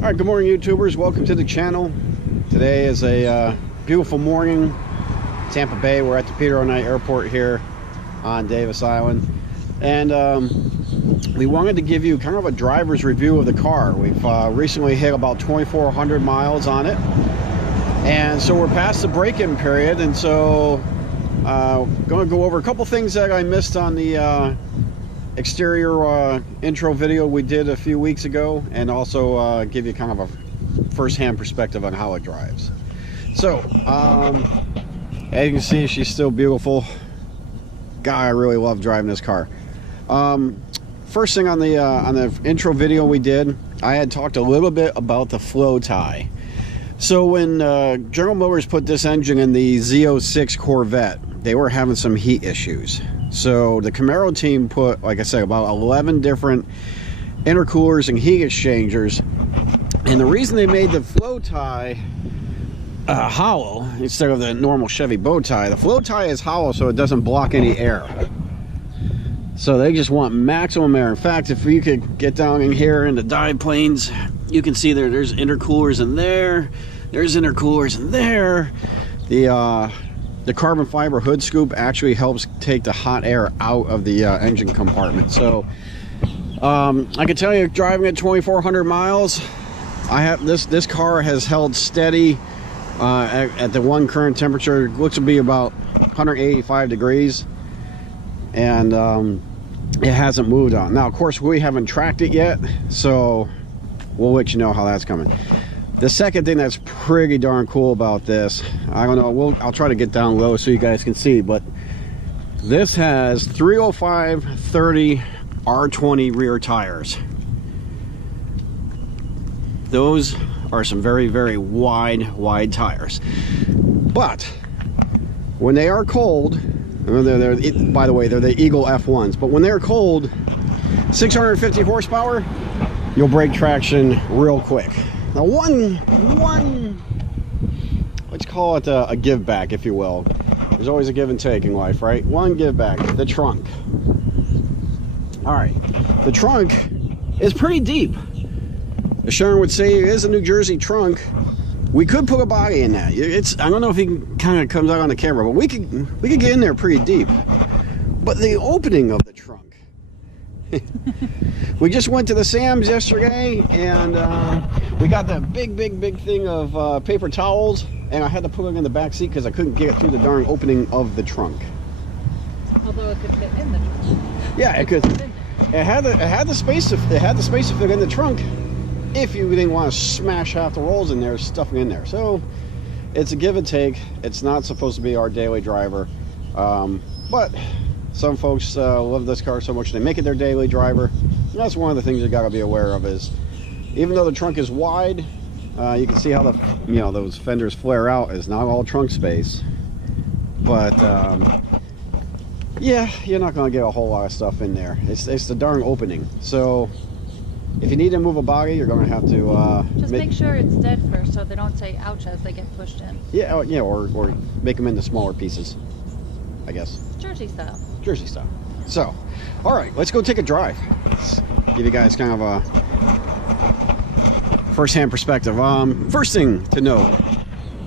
All right, good morning, YouTubers. Welcome to the channel. Today is a beautiful morning, Tampa Bay. We're at the Peter O'Knight Airport here on Davis Island, and we wanted to give you kind of a driver's review of the car. We've recently hit about 2,400 miles on it, and so we're past the break-in period, and so going to go over a couple things that I missed on the exterior intro video we did a few weeks ago, and also give you kind of a first-hand perspective on how it drives. So as you can see, she's still beautiful. God, I really love driving this car. First thing on the intro video we did, I had talked a little bit about the flow tie. So when General Motors put this engine in the Z06 Corvette, they were having some heat issues. So the Camaro team put, like I said, about 11 different intercoolers and heat exchangers. And the reason they made the flow tie hollow instead of the normal Chevy bow tie, the flow tie is hollow so it doesn't block any air. So they just want maximum air. In fact, if you could get down in here in the dive planes, you can see there's intercoolers in there. There's intercoolers in there. The carbon fiber hood scoop actually helps take the hot air out of the engine compartment. So I can tell you, driving at 2,400 miles, I have this car has held steady at the one current temperature. It looks to be about 185 degrees, and it hasn't moved on. Now, of course, we haven't tracked it yet, so we'll let you know how that's coming. The second thing that's pretty darn cool about this, I don't know, I'll try to get down low so you guys can see, but this has 305/30 R20 rear tires. Those are some very, very wide tires. But when they are cold, by the way, they're the Eagle F1s, but when they're cold, 650 horsepower, you'll break traction real quick. Now let's call it a give back, if you will. There's always a give and take in life, right? One give back, the trunk. All right, the trunk is pretty deep. As Sharon would say, it is a New Jersey trunk. We could put a body in that. I don't know if it kind of comes out on the camera, but we could get in there pretty deep. But the opening of the trunk, we just went to the Sam's yesterday, and we got that big thing of paper towels, and I had to put it in the back seat because I couldn't get through the darn opening of the trunk. Although it could fit in the trunk. Yeah, it could. It had the space to fit in the trunk if you didn't want to smash half the rolls in there, stuffing in there. So it's a give and take. It's not supposed to be our daily driver, but some folks love this car so much they make it their daily driver. And that's one of the things you got to be aware of, is even though the trunk is wide, you can see how those fenders flare out. It's not all trunk space, but yeah, you're not going to get a whole lot of stuff in there. It's the darn opening. So if you need to move a body, you're going to have to just make sure it's dead first, so they don't say ouch as they get pushed in. Yeah, or make them into smaller pieces, I guess. Jersey style. Jersey style. So, all right, let's go take a drive. Let's give you guys kind of a first-hand perspective. First thing to note,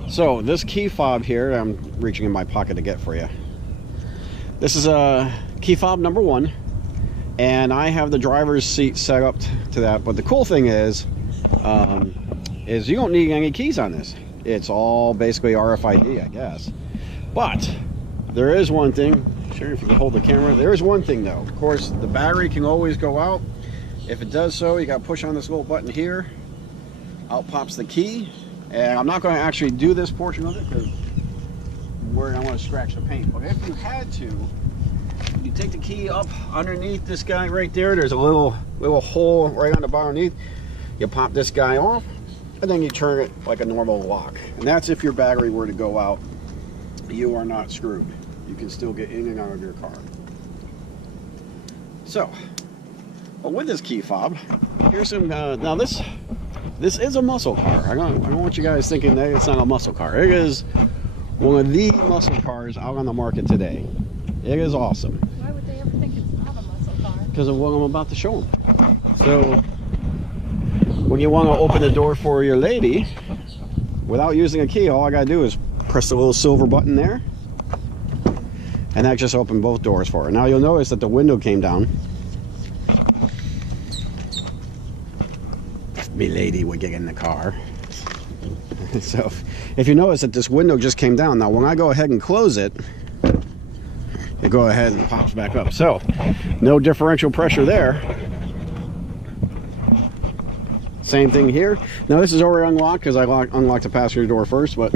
so this key fob here, I'm reaching in my pocket to get for you. This is a key fob number 1, and I have the driver's seat set up to that. But the cool thing is you don't need any keys on this. It's all basically RFID, I guess. But there is one thing. Sure, if you can hold the camera. There is one thing though. Of course, the battery can always go out. If it does so, you got to push on this little button here. Out pops the key. And I'm not going to actually do this portion of it because I'm worried I want to scratch the paint. But if you had to, you take the key up underneath this guy right there. There's a little hole right on the bottom underneath. You pop this guy off, and then you turn it like a normal lock. And that's if your battery were to go out. You are not screwed. You can still get in and out of your car. So, but with this key fob, here's some. Now this is a muscle car. I don't want you guys thinking that it's not a muscle car. It is one of the muscle cars out on the market today. It is awesome. Why would they ever think it's not a muscle car? Because of what I'm about to show them. So when you want to open the door for your lady without using a key, all I gotta do is press the little silver button there, and that just opened both doors for her. Now you'll notice that the window came down. Me lady would get in the car. So if you notice that this window just came down, now when I go ahead and close it, it go ahead and pops back up. So no differential pressure there. Same thing here. Now this is already unlocked because I unlocked the passenger door first, but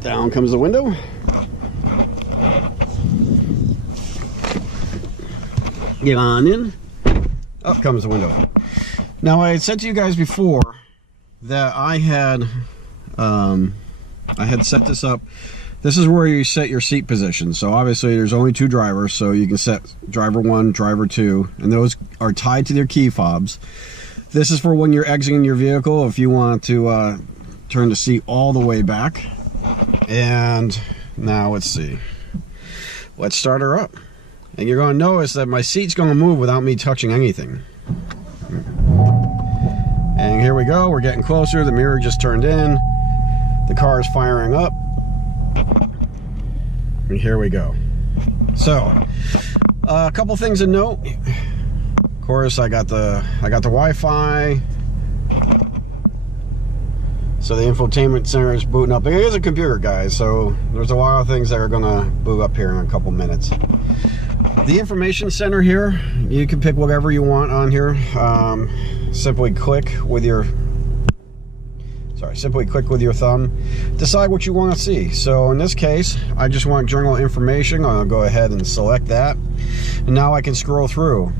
down comes the window. Get on in. Up comes the window. Now I had said to you guys before that I had set this up. This is where you set your seat position. So obviously there's only 2 drivers, so you can set driver 1, driver 2, and those are tied to their key fobs. This is for when you're exiting your vehicle, if you want to turn the seat all the way back. And now let's see. Let's start her up. And you're going to notice that my seat's going to move without me touching anything. And here we go. We're getting closer. The mirror just turned in. The car is firing up. And here we go. So, a couple things to note. Of course, I got the Wi-Fi. So the infotainment center is booting up. It is a computer, guys, so there's a lot of things that are gonna boot up here in a couple minutes. The information center here, you can pick whatever you want on here. Simply click with your thumb, decide what you want to see. So in this case, I just want general information. I'll go ahead and select that, and now I can scroll through.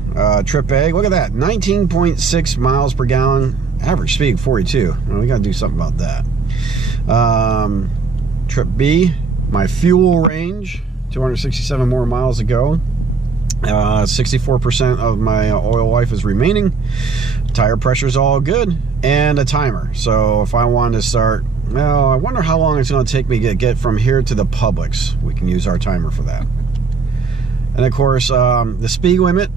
Trip A, look at that, 19.6 miles per gallon, average speed 42. Well, we got to do something about that. Trip B, my fuel range, 267 more miles to go. 64% of my oil life is remaining. Tire pressure is all good, and a timer. So if I wanted to start, well, I wonder how long it's going to take me to get from here to the Publix. We can use our timer for that. And of course, the speed limit.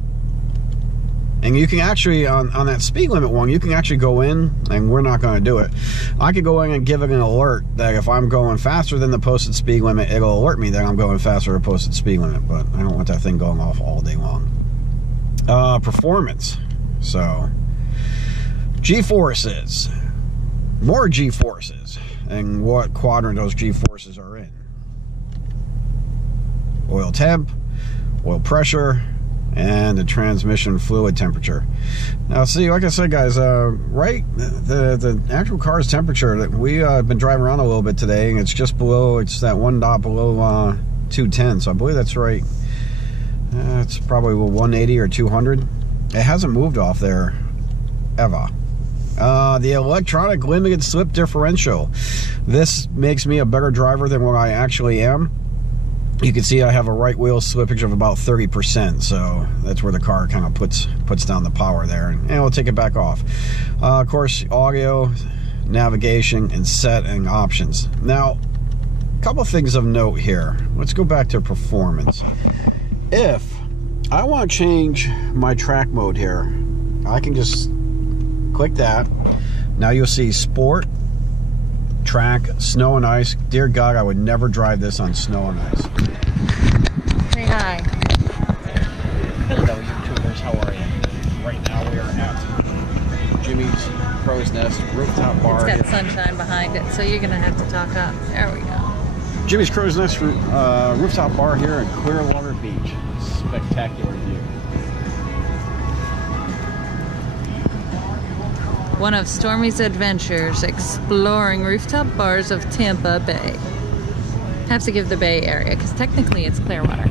And you can actually, on that speed limit one, you can actually go in, and we're not going to do it. I could go in and give it an alert that if I'm going faster than the posted speed limit, it'll alert me that I'm going faster than the posted speed limit, but I don't want that thing going off all day long. Performance. So, G-forces. More G-forces. And what quadrant those G-forces are in. Oil temp, oil pressure, and the transmission fluid temperature. Now see, like I said, guys, right, the actual car's temperature that we have been driving around a little bit today, and it's just below, it's that 1 dot below 210, so I believe that's right. It's probably 180 or 200. It hasn't moved off there ever. The electronic limited slip differential. This makes me a better driver than what I actually am. You can see I have a right wheel slippage of about 30%, so that's where the car kind of puts down the power there, and we'll take it back off. Of course, audio, navigation, and setting options. Now, a couple things of note here. Let's go back to performance. If I want to change my track mode here, I can just click that. Now you'll see sport, track, snow and ice. Dear God, I would never drive this on snow and ice. Say hi. Hello, YouTubers. How are you? Right now we are at Jimmy's Crow's Nest rooftop bar. It's got sunshine behind it, so you're gonna have to talk up. There we go. Jimmy's Crow's Nest rooftop bar here in Clearwater Beach. Spectacular view. One of Stormy's adventures, exploring rooftop bars of Tampa Bay. Have to give the Bay Area, because technically it's Clearwater.